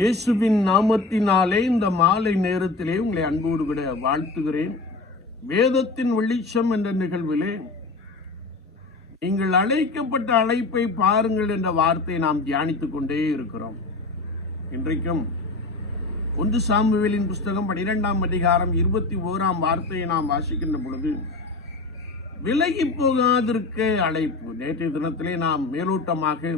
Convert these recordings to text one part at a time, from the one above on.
இயேசுவின் நாமத்தினாலே இந்த மாலை நேரத்திலே உங்களை அன்போடு கூட வாழ்த்துகிறேன். வேதத்தின் வெளிச்சம் என்ற நிகழ்விலே நீங்கள் அழைக்கப்பட்ட அழைப்பை பாருங்கள் என்ற வார்த்தையை நாம் தியானித்து கொண்டே இருக்கிறோம். இன்றைக்கும் ஒன்று சாமுவேலின் புஸ்தகம் பனிரெண்டாம் அதிகாரம் இருபத்தி ஓராம் வார்த்தையை நாம் வாசிக்கின்ற பொழுது விலகி போகாதிருக்க அழைப்பு. நேற்றைய தினத்திலே நாம் மேலோட்டமாக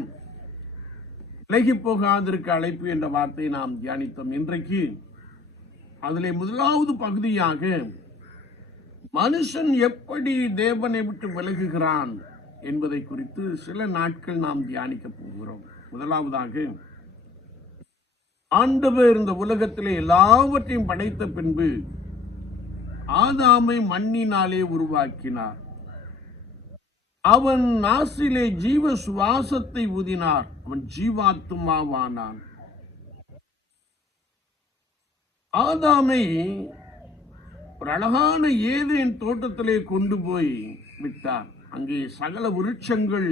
விலகி போகாதிருக்க அழைப்பு என்ற வார்த்தையை நாம் தியானித்தோம். இன்றைக்கு அதில் முதலாவது பகுதியாக மனுஷன் எப்படி தேவனை விட்டு விலகுகிறான் என்பதை குறித்து சில நாட்கள் நாம் தியானிக்க போகிறோம். முதலாவதாக ஆண்டவர் இந்த உலகத்திலே எல்லாவற்றையும் படைத்த பின்பு ஆதாமை மண்ணினாலே உருவாக்கினார். அவன் நாசிலே ஜீவ சுவாசத்தை ஊதினார். அவன் ஜீவாத்துமாவானான் ஆதாமை ஒரு அழகான ஏதேன் தோட்டத்திலே கொண்டு போய் விட்டார் அங்கே சகல விருட்சங்கள்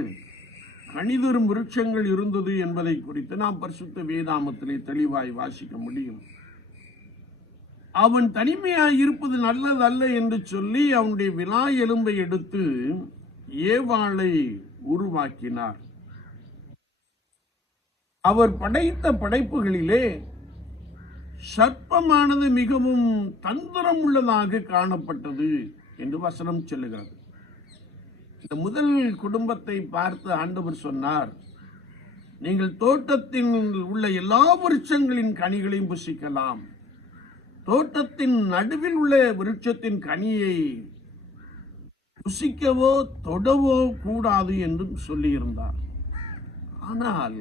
கணிதரும் விருட்சங்கள் இருந்தது என்பதை குறித்து நாம் பரிசுத்த வேதாமத்திலே தெளிவாய் வாசிக்க முடியும். அவன் தனிமையாக இருப்பது நல்லதல்ல என்று சொல்லி அவனுடைய விழா எலும்பை எடுத்து ஏவாளை உருவாக்கினார். அவர் படைத்த படைப்புகளிலே சர்ப்பமானது மிகவும் தந்திரம் உள்ளதாக காணப்பட்டது என்று வசனம் சொல்லுகிறது. இந்த முதல் குடும்பத்தை பார்த்து ஆண்டவர் சொன்னார் நீங்கள் தோட்டத்தின் உள்ள எல்லா விருட்சங்களின் கனிகளையும் புசிக்கலாம். தோட்டத்தின் நடுவில் உள்ள விருட்சத்தின் கனியை புசிக்கவோ தொடவோ கூடாது என்றும் சொல்லியிருந்தார். ஆனால்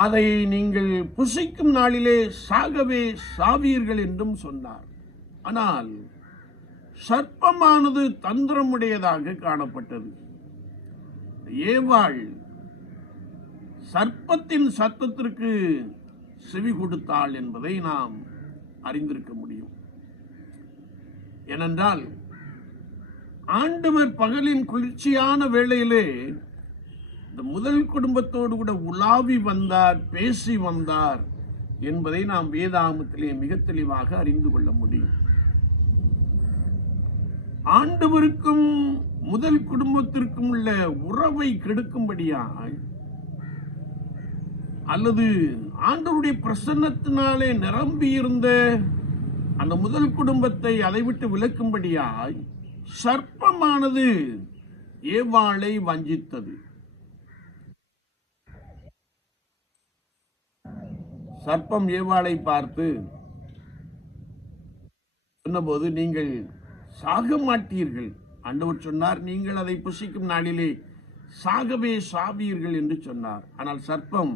அதை நீங்கள் புசிக்கும் நாளிலே சாகவே சாவீர்கள் என்றும் சொன்னார். ஆனால் சர்ப்பமானது தந்திரமுடையதாக காணப்பட்டது. ஏவாள் சர்ப்பத்தின் சத்தத்திற்கு செவி கொடுத்தாள் என்பதை நாம் அறிந்திருக்க முடியும். ஏனென்றால் ஆண்டவர் பகலின் குளிர்ச்சியான வேளையிலே இந்த முதல் குடும்பத்தோடு கூட உலாவி வந்தார் பேசி வந்தார் என்பதை நாம் வேதாமத்திலே மிக தெளிவாக அறிந்து கொள்ள முடியும். ஆண்டவருக்கும் முதல் குடும்பத்திற்கும் உள்ள உறவை கெடுக்கும்படியாய் அல்லது ஆண்டவருடைய பிரசன்னத்தினாலே நிரம்பியிருந்த அந்த முதல் குடும்பத்தை அதை விட்டு விலக்கும்படியாய் சர்ப்பமானது ஏவாளை வஞ்சித்தது. சர்ப்பம் ஏவாளை பார்த்து சொன்னபோது நீங்கள் சாக மாட்டீர்கள் ஆண்டவர் சொன்னார் நீங்கள் அதை புசிக்கும் நாளிலே சாகவே சாவீர்கள் என்று சொன்னார். ஆனால் சர்ப்பம்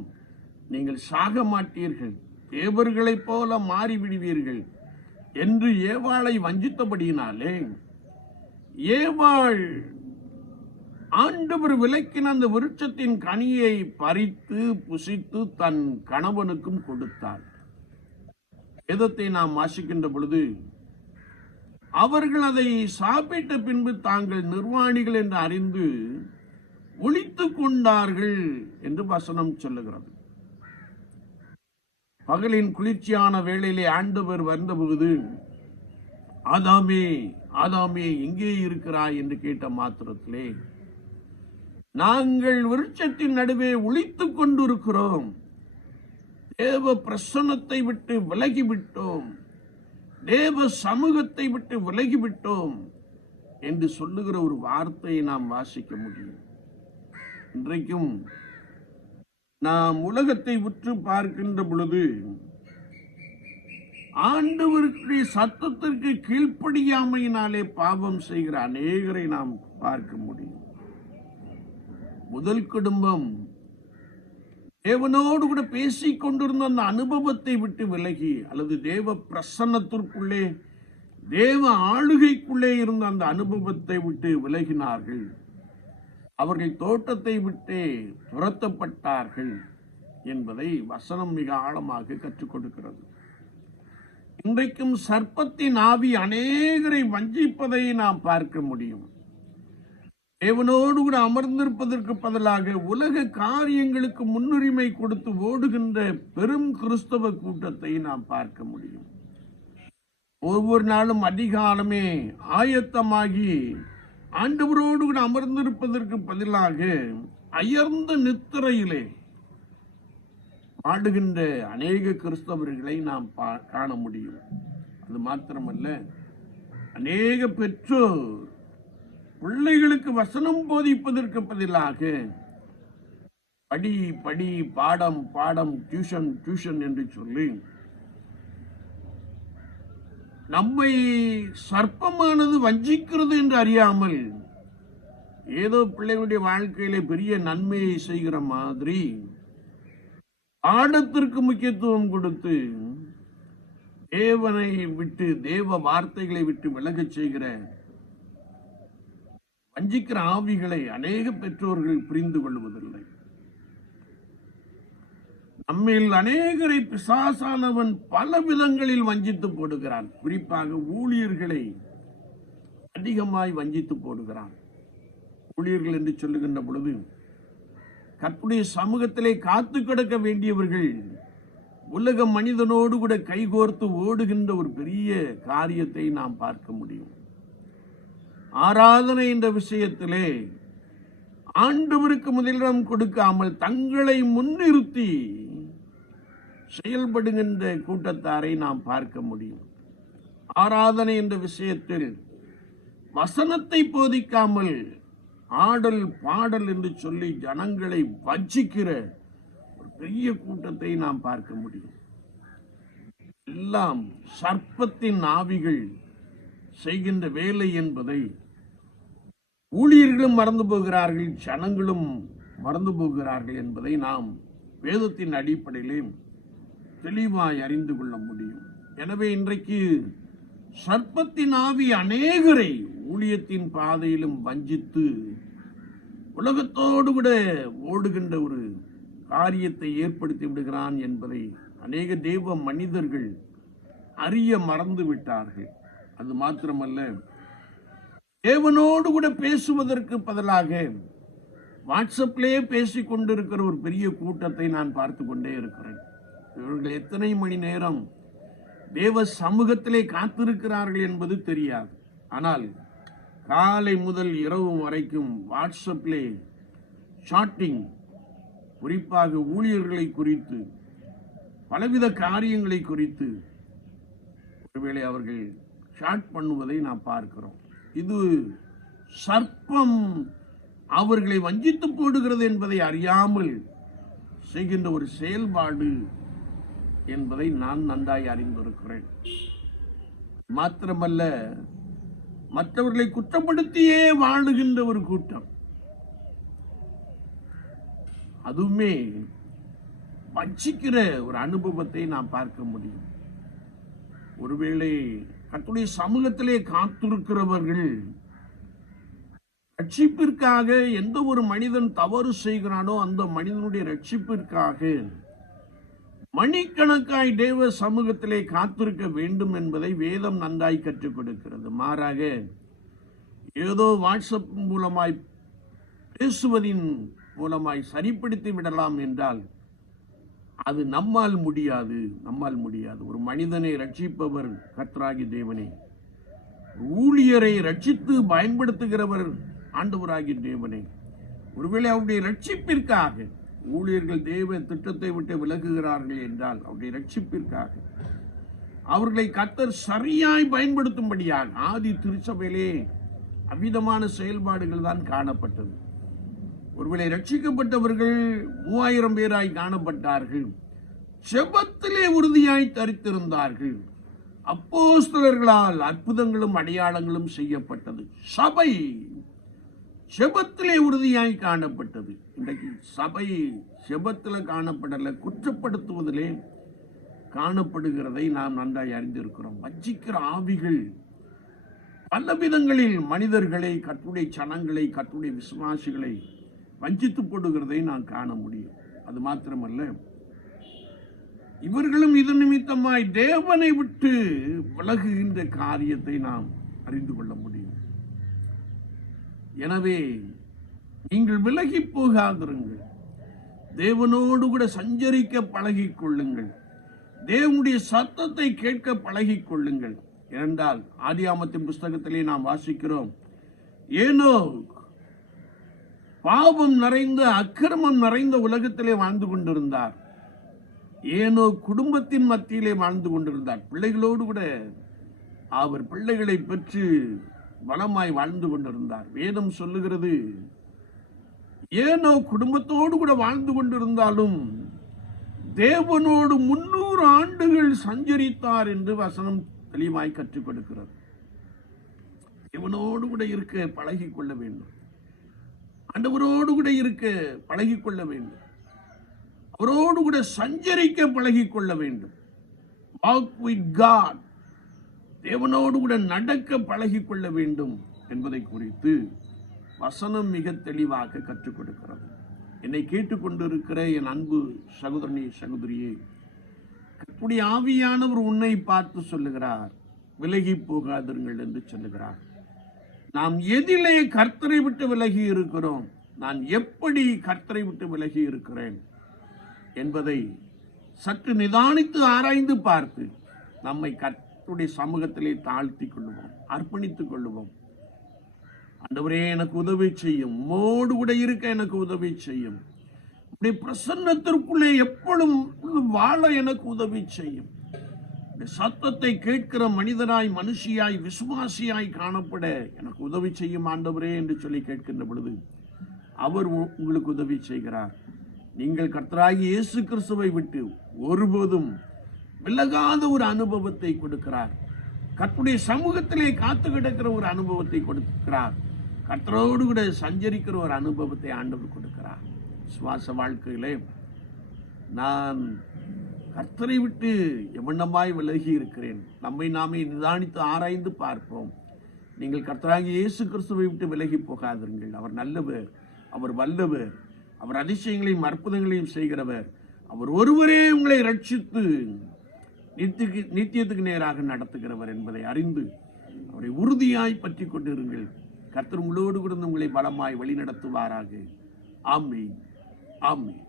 நீங்கள் சாக மாட்டீர்கள் தேவர்களைப் போல மாறிவிடுவீர்கள். என்று ஏவாளை வஞ்சித்தபடியினாலே ஏவாள் ஆண்டவர் விலக்கின் அந்த விருட்சத்தின் கனியை பறித்து புசித்து தன் கணவனுக்கும் கொடுத்தாள். வேதத்தை நாம் வாசிக்கின்ற பொழுது அவர்கள் அதை சாப்பிட்ட பின்பு தாங்கள் நிர்வாணிகள் என்று அறிந்து ஒழித்து கொண்டார்கள் என்று வசனம் சொல்லுகிறது. பகலின் குளிர்ச்சியான வேளையிலே ஆண்டவர் வந்தபோது ஆதாமே ஆதாமே எங்கே இருக்கிறாய்? என்று கேட்ட மாத்திரத்திலே நாங்கள் விருட்சத்தின் நடுவே ஒளித்துக் கொண்டிருக்கிறோம். தேவ பிரசன்னத்தை விட்டு விலகிவிட்டோம். தேவ சமூகத்தை விட்டு விலகிவிட்டோம். என்று சொல்லுகிற ஒரு வார்த்தையை நாம் வாசிக்க முடியும். இன்றைக்கும் நாம் உலகத்தை உற்று பார்க்கின்ற பொழுது ஆண்டவருடைய சத்தத்திற்கு கீழ்ப்படியாமையினாலே பாவம் செய்கிற அநேகரை நாம் பார்க்க முடியும். முதல் குடும்பம் தேவனோடு கூட பேசிக் கொண்டிருந்த அந்த அனுபவத்தை விட்டு விலகி அல்லது தேவ பிரசன்னத்திற்குள்ளே தேவ ஆளுகைக்குள்ளே இருந்த அந்த அனுபவத்தை விட்டு விலகினார்கள். அவர்கள் தோட்டத்தை விட்டே துரத்தப்பட்டார்கள் என்பதை வசனம் மிக ஆழமாக கற்றுக் கொடுக்கிறது இன்றைக்கும் சர்ப்பத்தின் ஆவி அநேகரை வஞ்சிப்பதை நாம் பார்க்க முடியும். தேவனோடு கூட அமர்ந்திருப்பதற்கு பதிலாக உலக காரியங்களுக்கு முன்னுரிமை கொடுத்து ஓடுகின்ற பெரும் கிறிஸ்தவ கூட்டத்தை நாம் பார்க்க முடியும். ஒவ்வொரு நாளும் அதிகாலமே ஆயத்தமாகி ஆண்டவரோடு கூட அமர்ந்திருப்பதற்கு பதிலாக அயர்ந்த நித்திரையிலே ஆடுகின்ற அநேக கிறிஸ்தவர்களை நாம் பா- காண முடியும். அது மாத்திரமல்ல அநேக பெற்றோர் பிள்ளைகளுக்கு வசனம் போதிப்பதற்கு பதிலாக படி படி பாடம் பாடம் டியூஷன் டியூஷன் என்று சொல்லி நம்மை சர்ப்பமானது வஞ்சிக்கிறது என்று அறியாமல் ஏதோ பிள்ளைகளுடைய வாழ்க்கையில பெரிய நன்மையை செய்கிற மாதிரி ஆடத்திற்கு முக்கியத்துவம் கொடுத்து தேவனை விட்டு தேவ வார்த்தைகளை விட்டு விலகச் செய்கிற வஞ்சிக்கிற ஆவிகளை அநேக பெற்றோர்கள் புரிந்து கொள்வதில்லை. நம்மில் அநேகரை பிசாசானவன் பல விதங்களில் வஞ்சித்து போடுகிறான். குறிப்பாக ஊழியர்களை அதிகமாய் வஞ்சித்து போடுகிறான். ஊழியர்கள் என்று சொல்லுகின்ற பொழுது கற்புடைய சமூகத்திலே காத்து கிடக்க வேண்டியவர்கள் உலக மனிதனோடு கூட கைகோர்த்து ஓடுகின்ற ஒரு பெரிய காரியத்தை நாம் பார்க்க முடியும். ஆராதனை என்ற விஷயத்திலே ஆண்டவருக்கு முதலிடம் கொடுக்காமல் தங்களை முன்னிறுத்தி செயல்படுகின்ற கூட்டத்தாரை நாம் பார்க்க முடியும். ஆராதனை என்ற விஷயத்தில் வசனத்தை போதிக்காமல் ஆடல் பாடல் என்று சொல்லி ஜனங்களை வஞ்சிக்கிற ஒரு பெரிய கூட்டத்தை நாம் பார்க்க முடியும். எல்லாம் சர்ப்பத்தின் ஆவிகள் செய்கின்ற வேலை என்பதை ஊழியர்களும் மறந்து போகிறார்கள் ஜனங்களும் மறந்து போகிறார்கள் என்பதை நாம் வேதத்தின் அடிப்படையிலே தெளிவாய் அறிந்து கொள்ள முடியும். எனவே இன்றைக்கு சர்ப்பத்தின் ஆவி அநேகரை ஊழியத்தின் பாதையிலும் வஞ்சித்து உலகத்தோடு கூட ஓடுகின்ற ஒரு காரியத்தை ஏற்படுத்தி விடுகிறான் என்பதை அநேக தெய்வ மனிதர்கள் அறிய மறந்து விட்டார்கள். அது மாத்திரமல்ல தேவனோடு கூட பேசுவதற்கு பதிலாக வாட்ஸ்அப்லேயே பேசிக்கொண்டிருக்கிற ஒரு பெரிய கூட்டத்தை நான் பார்த்து கொண்டே இருக்கிறேன். இவர்கள் எத்தனை மணி நேரம் தேவ சமூகத்திலே காத்திருக்கிறார்கள் என்பது தெரியாது. ஆனால் காலை முதல் இரவு வரைக்கும் வாட்ஸ்அப்பிலே ஷாட்டிங் குறிப்பாக ஊழியர்களை குறித்து பலவித காரியங்களை குறித்து ஒருவேளை அவர்கள் ஷாட் பண்ணுவதை நாம் பார்க்கிறோம். இது சர்ப்பம் அவர்களை வஞ்சித்து போடுகிறது என்பதை அறியாமல் செய்கின்ற ஒரு செயல்பாடு என்பதை நான் நன்றாய் அறிந்திருக்கிறேன். மாத்திரமல்ல மற்றவர்களை குற்றப்படுத்தியே வாழுகின்ற ஒரு கூட்டம். அதுவுமே வஞ்சிக்கிற ஒரு அனுபவத்தை நாம் பார்க்க முடியும். ஒருவேளை கத்துடைய சமூகத்திலே காத்திருக்கிறவர்கள் ரட்சிப்பிற்காக எந்த ஒரு மனிதன் தவறு செய்கிறானோ அந்த மனிதனுடைய ரட்சிப்பிற்காக மணிக்கணக்காய் தேவ சமூகத்திலே காத்திருக்க வேண்டும் என்பதை வேதம் நன்றாய் கற்றுக் கொடுக்கிறது. மாறாக ஏதோ வாட்ஸ்அப் மூலமாய் பேசுவதின் மூலமாய் சரிப்படுத்தி விடலாம் என்றால் அது நம்மால் முடியாது நம்மால் முடியாது. ஒரு மனிதனை ரட்சிப்பவர் கத்ராகி தேவனே. ஊழியரை ரட்சித்து பயன்படுத்துகிறவர் ஆண்டவராகி தேவனே. ஒருவேளை அவருடைய ரட்சிப்பிற்காக ஊழியர்கள் தேவ திட்டத்தை விட்டு விலகுகிறார்கள் என்றால் அவருடைய ரட்சிப்பிற்காக அவர்களை கத்தர் சரியாய் பயன்படுத்தும்படியாக ஆதி திருச்சபையிலே அவ்விதமான செயல்பாடுகள் தான் காணப்பட்டது. ஒருவேளை ரட்சிக்கப்பட்டவர்கள் மூவாயிரம் பேராய் காணப்பட்டார்கள். செபத்திலே உறுதியாய் தரித்திருந்தார்கள். அப்போஸ்தலர்களால் அற்புதங்களும் அடையாளங்களும் செய்யப்பட்டது. சபை செபத்திலே உறுதியாய் காணப்பட்டது. இன்றைக்கு சபை செபத்தில் காணப்படலை குற்றப்படுத்துவதிலே காணப்படுகிறதை நாம் நன்றாய் அறிந்திருக்கிறோம். வஞ்சிக்கிற ஆவிகள் பல விதங்களில் மனிதர்களை கட்டுடைய சனங்களை கட்டுடைய விசுவாசிகளை வஞ்சித்து போடுகிறதை நாம் காண முடியும். அது மாத்திரமல்ல இவர்களும் இது நிமித்தமாய் தேவனை விட்டு விலகுகின்ற காரியத்தை நாம் அறிந்து கொள்ள முடியும். எனவே நீங்கள் விலகி போகாதிருங்கள். தேவனோடு கூட சஞ்சரிக்க பழகிக் கொள்ளுங்கள் தேவனுடைய சத்தத்தை கேட்க பழகிக் கொள்ளுங்கள் என்றால் ஆதியாமத்தின் புஸ்தகத்திலே நாம் வாசிக்கிறோம் ஏனோ பாவம் நிறைந்த அக்கிரமம் நிறைந்த உலகத்திலே வாழ்ந்து கொண்டிருந்தார். ஏனோ குடும்பத்தின் மத்தியிலே வாழ்ந்து கொண்டிருந்தார். பிள்ளைகளோடு கூட அவர் பிள்ளைகளை பெற்று வளமாய் வாழ்ந்து கொண்டிருந்தார். வேதம் சொல்லுகிறது ஏனோ குடும்பத்தோடு கூட வாழ்ந்து கொண்டிருந்தாலும் தேவனோடு முன்னூறு ஆண்டுகள் சஞ்சரித்தார் என்று வசனம் தெளிவாய் கற்றுக் கொடுக்கிறது. தேவனோடு கூட இருக்க பழகிக்கொள்ள வேண்டும். ஆண்டவரோடு கூட இருக்க பழகி கொள்ள வேண்டும். அவரோடு கூட சஞ்சரிக்க பழகி கொள்ள வேண்டும். வாக் வித் காட் தேவனோடு கூட நடக்க பழகி கொள்ள வேண்டும் என்பதை குறித்து வசனம் மிக தெளிவாக கற்றுக் கொடுக்கிறது. என்னை கேட்டுக்கொண்டிருக்கிற என் அன்பு சகோதரனே சகோதரியே கர்த்தருடைய ஆவியானவர் உன்னை பார்த்து சொல்லுகிறார் விலகி போகாதீர்கள் என்று சொல்லுகிறார். நாம் எதிலே கர்த்தரை விட்டு விலகி இருக்கிறோம் நான் எப்படி கர்த்தரை விட்டு விலகி இருக்கிறேன் என்பதை சற்று நிதானித்து ஆராய்ந்து பார்த்து நம்மை கர்த்தருடைய சமூகத்திலே தாழ்த்தி கொள்ளுவோம் அர்ப்பணித்துக் கொள்ளுவோம். ஆண்டவரே எனக்கு உதவி செய்யும். மோடு கூட இருக்க எனக்கு உதவி செய்யும். உடைய பிரசன்னத்திற்குள்ளே எப்பொழுதும் வாழ எனக்கு உதவி செய்யும். சத்தத்தை கேட்கிற மனிதனாய் மனுஷியாய் விசுவாசியாய் காணப்பட எனக்கு உதவி செய்யும் ஆண்டவரே என்று சொல்லி கேட்கின்ற பொழுது அவர் உங்களுக்கு உதவி செய்கிறார். நீங்கள் கர்த்தராகி இயேசு கிறிஸ்துவை விட்டு ஒருபோதும் விலகாத ஒரு அனுபவத்தை கொடுக்கிறார். கற்புடைய சமூகத்திலே காத்து கிடக்கிற ஒரு அனுபவத்தை கொடுக்கிறார். கர்த்தரோடு கூட சஞ்சரிக்கிற ஒரு அனுபவத்தை ஆண்டவர் கொடுக்கிறார். சுவாச வாழ்க்கையிலே நான் கர்த்தரை விட்டு எவண்ணமாய் விலகி இருக்கிறேன்? நம்மை நாமே நிதானித்து ஆராய்ந்து பார்ப்போம். நீங்கள் கர்த்தராகி இயேசு கிறிஸ்துவை விட்டு விலகி போகாதீர்கள் அவர் நல்லவர் அவர் வல்லவர் அவர் அதிசயங்களையும் அற்புதங்களையும் செய்கிறவர். அவர் ஒருவரே உங்களை ரட்சித்து நித்தியக்கு நித்தியத்துக்கு நேராக நடத்துகிறவர் என்பதை அறிந்து அவரை உறுதியாய் பற்றி கொண்டிருங்கள். கர்த்தர் உங்களோடு கூட உங்களை பலமாய் வழி நடத்துவாராக ஆமென்.